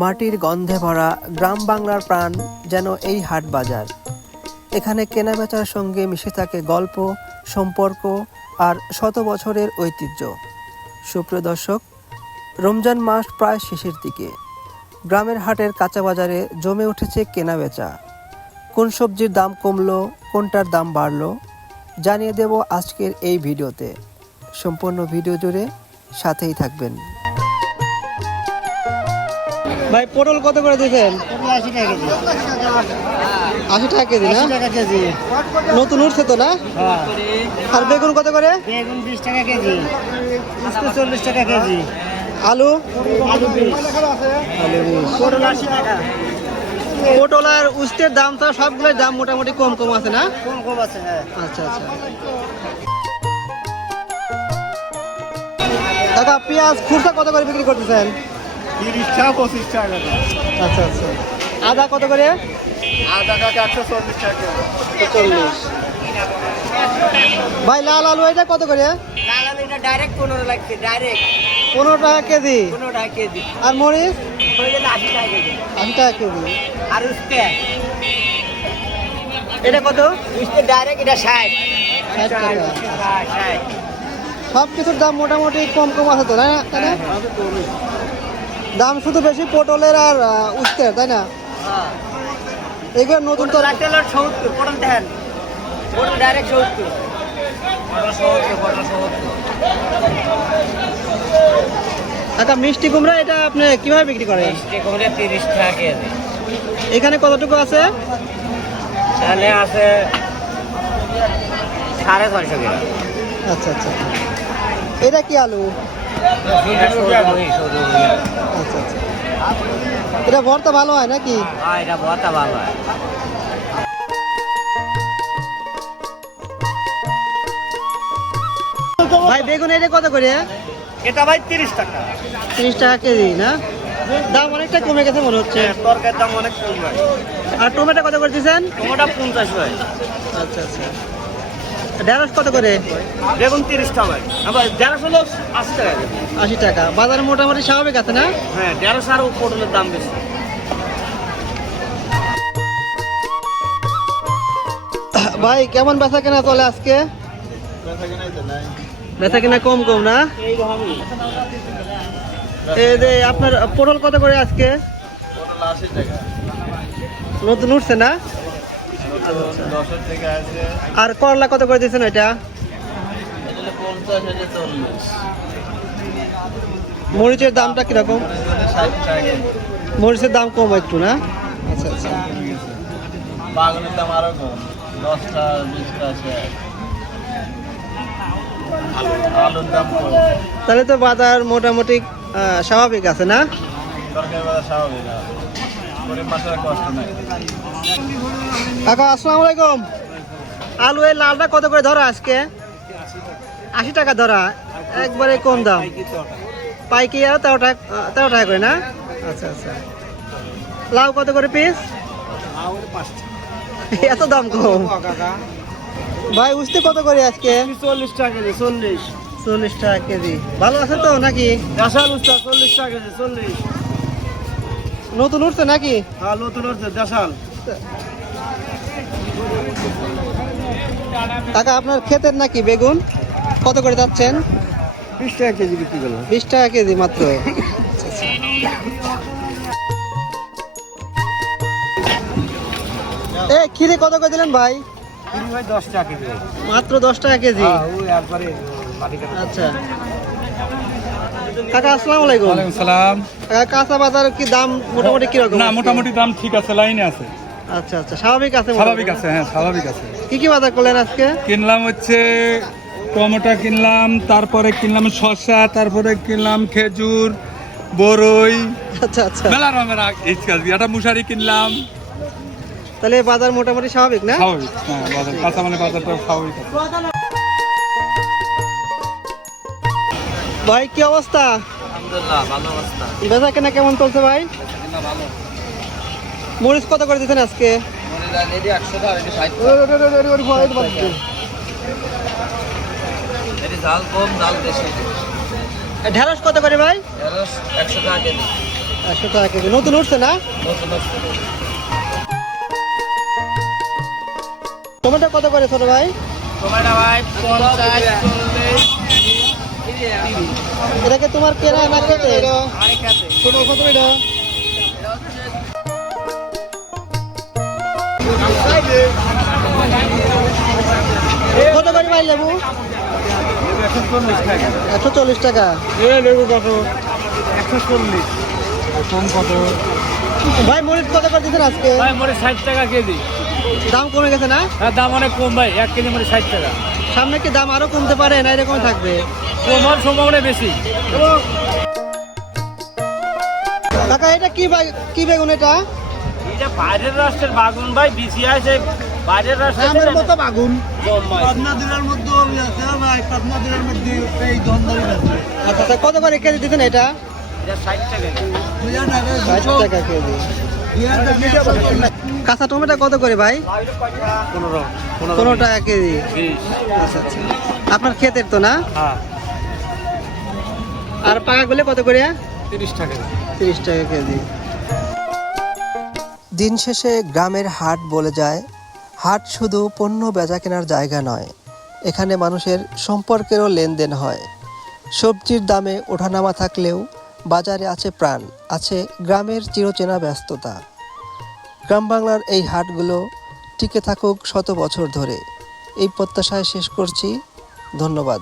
মাটির গন্ধে ভরা গ্রাম বাংলার প্রাণ যেন এই হাট বাজার। এখানে কেনাবেচার সঙ্গে মিশে থাকে গল্প, সম্পর্ক আর শত বছরের ঐতিহ্য। সুপ্রিয় দর্শক, রমজান মাস প্রায় শেষের দিকে। গ্রামের হাটের কাঁচা বাজারে জমে উঠেছে কেনাবেচা। কোন সবজির দাম কমলো, কোনটার দাম বাড়লো, জানিয়ে দেব আজকের এই ভিডিওতে। সম্পূর্ণ ভিডিও জুড়ে সাথেই থাকবেন। ভাই পটল কত করে দিয়েছেন? 80 টাকা কেজি না? নতুন উঠছে তো না? আর বেগুন কত করে? বেগুন 20 টাকা কেজি, 40 টাকা কেজি। আলু? আলু 20, পটল 80 টাকা। পটল আর উস্তের দাম তো সবগুলোর দাম মোটামুটি কম কম আছে না? কম আছে, হ্যাঁ। আচ্ছা আচ্ছা। দাদা পেঁয়াজ খুচরা কত করে বিক্রি করতেছেন? 30 টাকা, 25 টাকা। আচ্ছা আচ্ছা। আদা কত করে? আদা টাকা 140 টাকা। 40। ভাই লাল আলু এটা কত করে? লাল আলু এটা ডাইরেক্ট 15 লাগছে, ডাইরেক্ট 15 টাকা কেজি। 15 টাকা কেজি। আর মরিচ? হয়ে গেল 80 টাকা কেজি। 80 টাকা কেজি। আর উস্তে এটা কত? উস্তে ডাইরেক্ট এটা 60 টাকা। 60। সব কিছুর দাম মোটামুটি কম কম আছে তো, তাই না? তাই না? দাম শুধু বেশি পটলের আর উস্তের, তাই না? হ্যাঁ। এগুলো নতুন তো। লাগতে হলো 70, পটল দেন। পটল ডাইরেক্ট 70। টাকা মিষ্টি কুমড়া এটা আপনি কিভাবে বিক্রি করেন? মিষ্টি কুমড়া 30 টাকা কেজি। এখানে কতটুকু আছে? এখানে আছে 650 গ্রাম। আচ্ছা আচ্ছা। এটা কি আলু? আচ্ছা আচ্ছা। এটা ভর্তা ভালো হয় নাকি? হ্যাঁ, এটা ভর্তা ভালো হয়। ভাই বেগুন এটা কত করে? এটা ভাই 30 টাকা। 30 টাকা কেজি না? দাম অনেকটা কমে গেছে মনে হচ্ছে। তরকারির দাম অনেক কম হয়। আর টমেটো কত করে দিচ্ছেন? টমেটো 50 হয়। আচ্ছা আচ্ছা। ঢেঁড়স কত করে? বেগুন 30 টাকা হয়। আবার ঢেঁড়স হলো 80 টাকা কেজি। 80 টাকা। বাজার মোটামুটি স্বাভাবিক আছে না? হ্যাঁ, ঢেঁড়স আর পটলের দাম বেশি। ভাই কেমন বেচা কেনা চলে আজকে? বেচা কেনা কম কম না? এইরকমই। এই যে আপনার পটল কত করে আজকে? পটল 80 টাকা। নতুন উঠছে না? 10 টাকা আছে। আর করলা কত করে দিচ্ছেন এটা? এটা 50, এটা 40। মরিচের দামটা কিরকম? 60 টাকা। মরিচের দাম কম একটু না? আচ্ছা আচ্ছা। বাগানের দাম আরো কম, 10টা 20টা আছে। আলুর দাম কম। তাহলে তো বাজার মোটামুটি স্বাভাবিক আছে না? তরকারি বাজার স্বাভাবিক না, গরিব মানুষের কষ্ট নাই। কাকা আসসালামু আলাইকুম। আলু এই লালটা কত করে ধরা আজকে? 80 টাকা ধরা, একবারে কম দাম। পাইকি আর 13 টাকা করে না? আচ্ছা আচ্ছা। লাউ কত করে পিস? এত দাম কম? ভাই উস্তে কত করে আজকে? 40 টাকা কেজি। 40 টাকা কেজি। ভালো আছে তো নাকি? দেশাল উস্তা 40 টাকা কেজি। 40। নতুন উঠছে নাকি? হ্যাঁ, নতুন হচ্ছে দেশাল। কাকা আপনার ক্ষেতের নাকি বেগুন? কত করে যাচ্ছেন? 20 টাকা কেজি বিক্রি করলাম। 20 টাকা কেজি মাত্র। এ খিরে কত করে দিলেন ভাই? ভাই 10 টাকা কেজি। মাত্র 10 টাকা কেজি। হ্যাঁ, ওই একবারে বাড়ি কাটা। আচ্ছা কাকা আসসালামু আলাইকুম। ওয়ালাইকুম সালাম। কাকা কাঁচা বাজার কি দাম মোটামুটি কিরকম? না, মোটামুটি দাম ঠিক আছে, লাইনে আছে, আচ্ছা আচ্ছা, স্বাভাবিক আছে। স্বাভাবিক আছে, হ্যাঁ স্বাভাবিক আছে। কি কি বাজার করলেন আজকে? কিনলাম হচ্ছে টমেটো কিনলাম, তারপরে কিনলাম শসা, তারপরে কিনলাম খেজুর, বরই, আচ্ছা আচ্ছা। মেলা রকমের একটা মুশারি কিনলাম। তাহলে বাজার মোটামুটি স্বাভাবিক না? স্বাভাবিক, হ্যাঁ বাজার কাঁচা মানে বাজারটা স্বাভাবিক আছে। ভাই কি অবস্থা? আলহামদুলিল্লাহ, ভালো অবস্থা। বেচা কেনা কেমন চলছে ভাই? ভালো। মরিচ কত করে দিচ্ছেন আজকে? রেডি 100 টাকা, রেডি 60 টাকা। এটি ঝাল কম, ঝাল বেশি। ঢেঁড়স কত করে ভাই? ঢেঁড়স 100 টাকা কেজি। 100 টাকা কেজি। নতুন উঠছে না? টমেটো কত করে ছোট ভাই? টমেটো ভাই 50, 40, এটাকে তোমার কেনা না কেটে? অনেক আছে। ছোট কত এটা? কত করে ভাই লেবু? 140 টাকা। লেবু কত? 140। কম কত? ভাই মরিচ কত করে দিচ্ছেন আজকে? ভাই মরিচ 60 টাকা কেজি। দাম কমে গেছে না? হ্যাঁ দাম অনেক কম ভাই, 1 কেজি মরিচ 60 টাকা। সামনে কি দাম আরো কমতে পারে না এরকম থাকবে? কমার সম্ভাবনা বেশি। কাকা এটা কি বেগুন এটা? এটা বাইরের রাষ্ট্রের বাগুন ভাই, বিসি আছে বাইরের রাষ্ট্রের আমের মতো বাগুন। পাবনা জেলার মধ্যে আছে ভাই, পাবনা জেলার মধ্যে এই ধনদারি আছে। আচ্ছা আচ্ছা, কত করে কেজি দিচ্ছেন এটা? এটা 60 টাকা। 60 টাকা কেজি। কাঁচা টমেটো কত করে ভাই? 15 টাকা কেজি। আচ্ছা আচ্ছা, আপনার ক্ষেতের তো না? হ্যাঁ আর পাকাগুলো কত করে? 30 টাকা। 30 টাকা কেজি। দিন শেষে গ্রামের হাট বলে যায়, হাট শুধু পণ্য বেচা কেনার জায়গা নয়, এখানে মানুষের সম্পর্কেরও লেনদেন হয়। সবজির দামে ওঠানামা থাকলেও বাজারে আছে প্রাণ, আছে গ্রামের চিরচেনা ব্যস্ততা। গ্রাম বাংলার এই হাটগুলো টিকে থাকুক শত বছর ধরে, এই প্রত্যাশায় শেষ করছি। ধন্যবাদ।